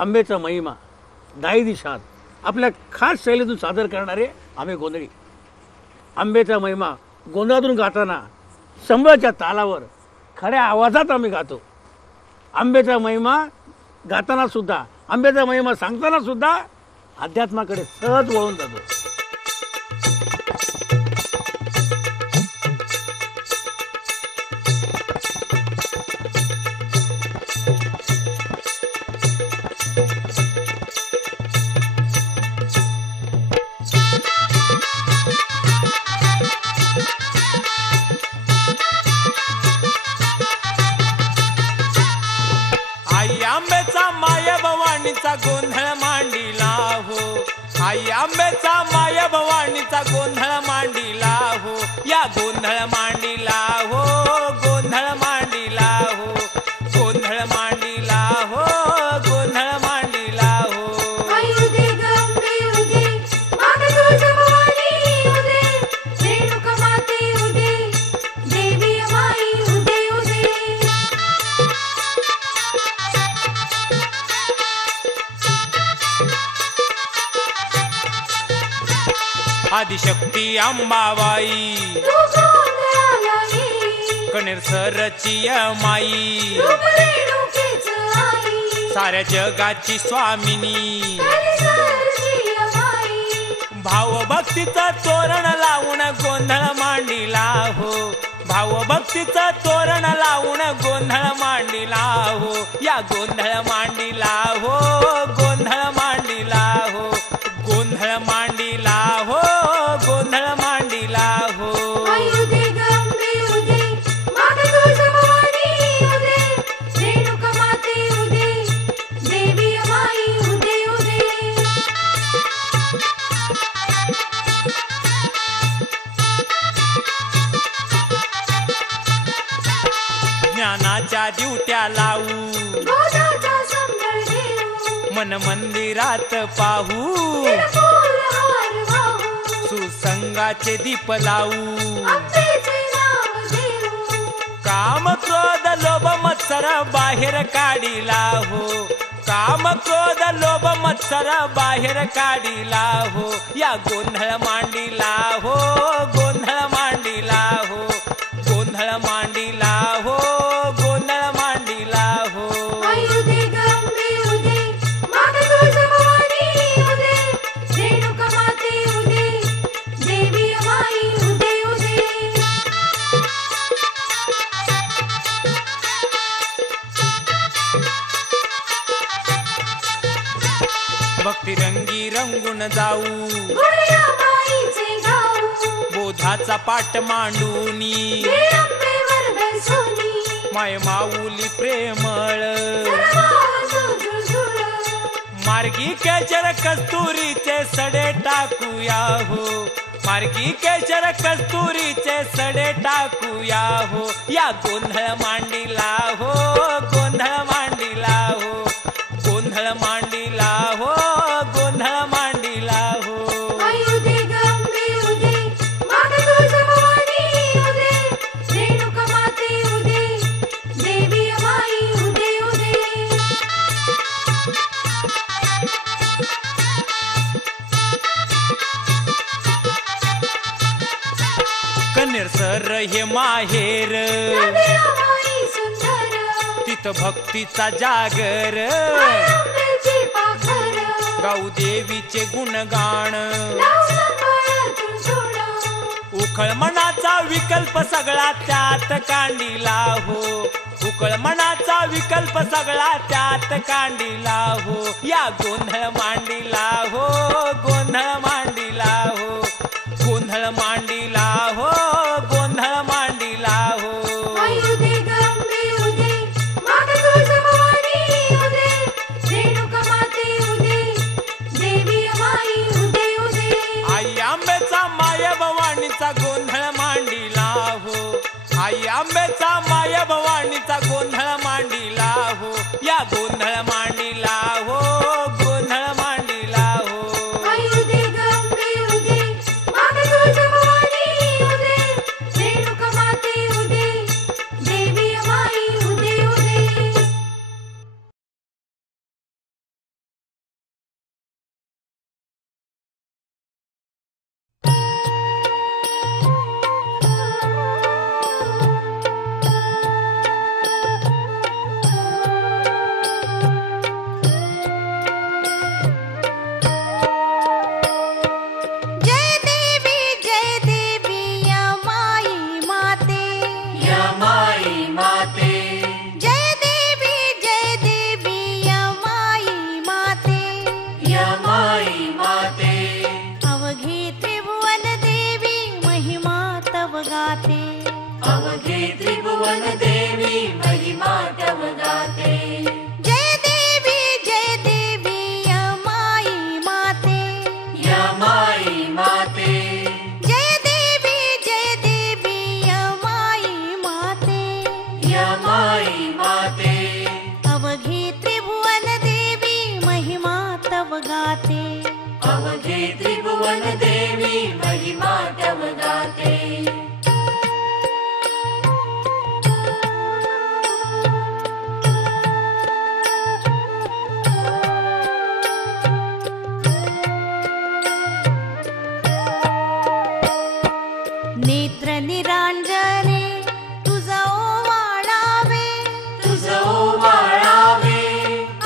आंब्याचा महिमा, दाई दिशात आपल्या खास शैलीतून सादर करणारे आम्ही गोंधळी. आंब्याचा महिमा गोंधळातून गाताना संबळाच्या तालावर खऱ्या आवाजात आम्ही गातो. आंब्याचा महिमा गाताना सुद्धा, आंब्याचा महिमा सांगताना सुद्धा अध्यात्माकडे सहज वळून जातो. आंब्याचा माया भवानीचा गोंधळ मांडीला हो. आई आंब्याचा माया भवानीचा गोंधळ मांडीला हो. या गोंधळ मांडीला हो, गोंधळ मांडीला हो, गोंधळ मांडीला हो, गोंधळ मांडीला हो. आदिशक्ती अंबाबाई कणेर सरची माई, साऱ्या जगाची स्वामिनी. भावभक्तीचं तोरण लावून गोंधळ मांडीला हो. भावभक्तीचं तोरण लावून गोंधळ मांडीला हो. या गोंधळ मांडीला हो, गोंधळ मांडीला हो, गोंधळ मांडीला हो, गोंधळ मांडीला हो. ज्ञानाच्या दिवट्या लावू, मन मंदिरात पाहू, सुसंगाचे दीप लावू. काम क्रोध लोभ मत्सर बाहेर काढीला हो. काम क्रोध लोभ मत्सर बाहेर काढीला हो. या गोंधळ मांडीला हो, गोंधळ मांडीला हो, गोंधळ मांडीला हो, गोंधळ मांडीला हो. भक्ती रंगी रंगून जाऊ, बोधाचा पाठ मांडूनी, माय माऊली प्रेमळ. मार्गी केशर कस्तुरीचे सडे टाकूया हो. मार्गी केशर कस्तुरीचे सडे टाकूया हो. या गोंधळ मांडीला हो, गोंधळ मांडीला हो, गोंधळ मांडीला हो, गोंधळ मांडीला हो. कणेर सर हे माहेर, तिथं भक्तीचा जागर. गाऊ देवीचे गुणगान, उखळ मनाचा विकल्प सगळा त्यात कांडीला हो. उखळ मनाचा विकल्प सगळा त्यात कांडीला हो. या गोंधळ मांडीला हो, गोंधळ मांडीला हो, गोंधळ मांडीला हो, गोंधळ मांडीला हो. आई आंब्याचा माया भवानीचा गोंधळ मांडीला हो. आई आंब्याचा माया भवानीचा गोंधळ मांडीला हो. या गोंधळ मांडीला हो, त्रिभुवन देवी महिमा तव गाते। जय देवी यमाई माते, यमाई माते, जय देवी यमाई माते, यमाई माते, अवघी त्रिभुवन देवी महिमा तव गाते। अवघे त्रिभुवन देवी महिमा तव गाते। नेत्र निरांजने तुझा ओवाळावे, तुझ ओवाळावे,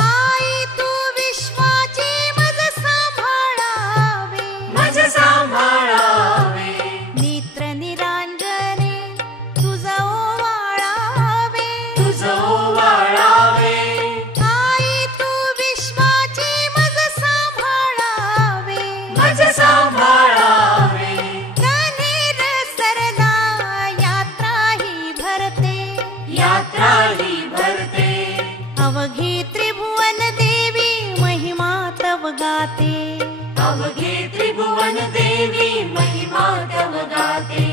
आई तू विश्वाची मज सांभाळावे। मज सांभाळावे, नेत्र निरांजने तुझा ओवाळावे, तुझ ओवाळावे, आई तू विश्वाची मज सांभाळावे। मज सांभाळावे, कणेर सरला यात्रा ही भरते, यात्रा ही भरते। अवघी त्रिभुवन देवी महिमा तव गाते। अवघे त्रिभुवन देवी महिमा तव गाते।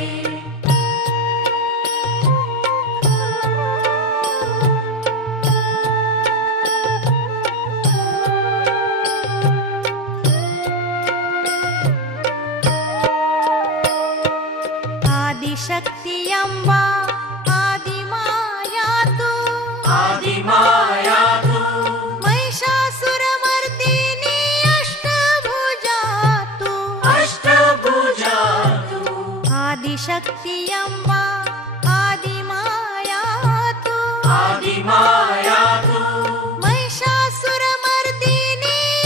आदिशक्ती अंबा आदिमाया तू, आदिमाया तू, महिषासुरमर्दिनी अष्टभुजा तू। अष्टभुजा तू, आदिशक्ती अंबा आदिमाया तू, आदिमाया तू, महिषासुरमर्दिनी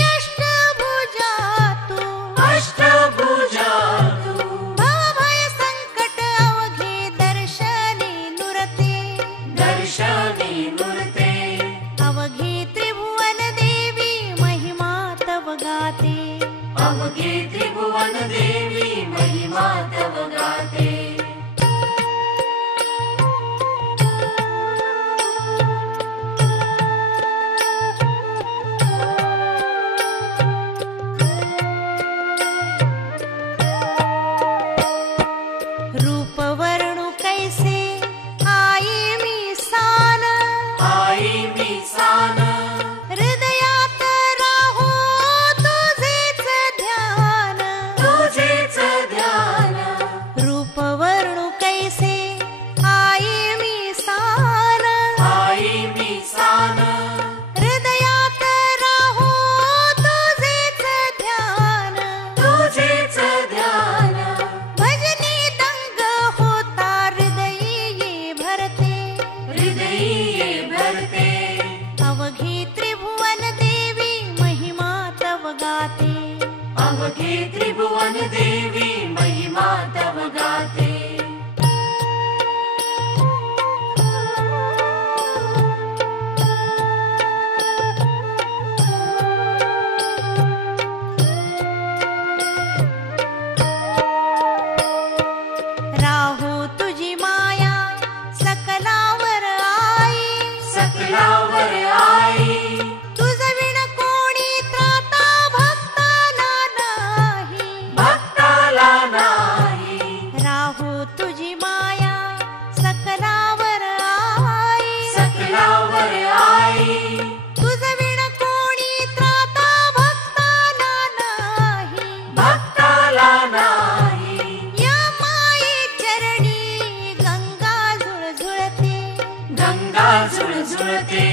अष्टभुजा तू। अष्टभुजा तू, भवभय संकट अवघे दर्शनी नुरते, दर्शनी नुरते। अवघे त्रिभुवन देवी महिमा तव गाते। अवघे त्रिभुवन देवी महिमा तव गाते। रूप वर्णु कैसे आई मी सान, आई मी सान, हृदयात राहो तुझेच ध्यान। तुझेच ध्यान। रूप वर्णु कैसे आई मी सान, आई मी सान, हृदयात राहो तुझेच ध्यान। तुझेच ध्यान। भजनी दंग होता हृदयी ये भरते, हृदयी भरते। अवघी त्रिभुवन देवी महिमा तव गाते। अवघे त्रिभुवन देवी महिमा तव गाते। राहो तुझी माया सकलावर आई, सकलावर आई, तुझ विण कोणी त्राता भक्ताला नाही। भक्ताला नाही। राहो तुझी माया सकलावर आई, सकलावर आई, तुझ विण कोणी त्राता भक्ताला नाही। भक्ताला नाही। या माई चरणी गंगा झुळझुळते, गंगा झुळझुळते।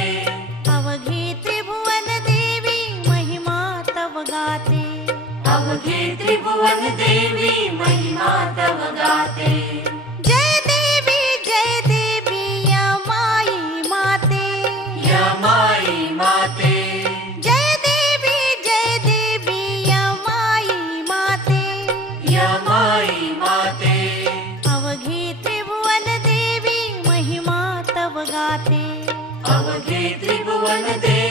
अवघी त्रिभुवन देवी महिमा तव गाते। अवघे त्रिभुवन देवी महिमा तव गाते। जय देवी यमाई माते, यमाई माते, जय देवी यमाई माते। यमाई माते, अवघी त्रिभुवन देवी महिमा तव गाते। अवघे त्रिभुवन देवी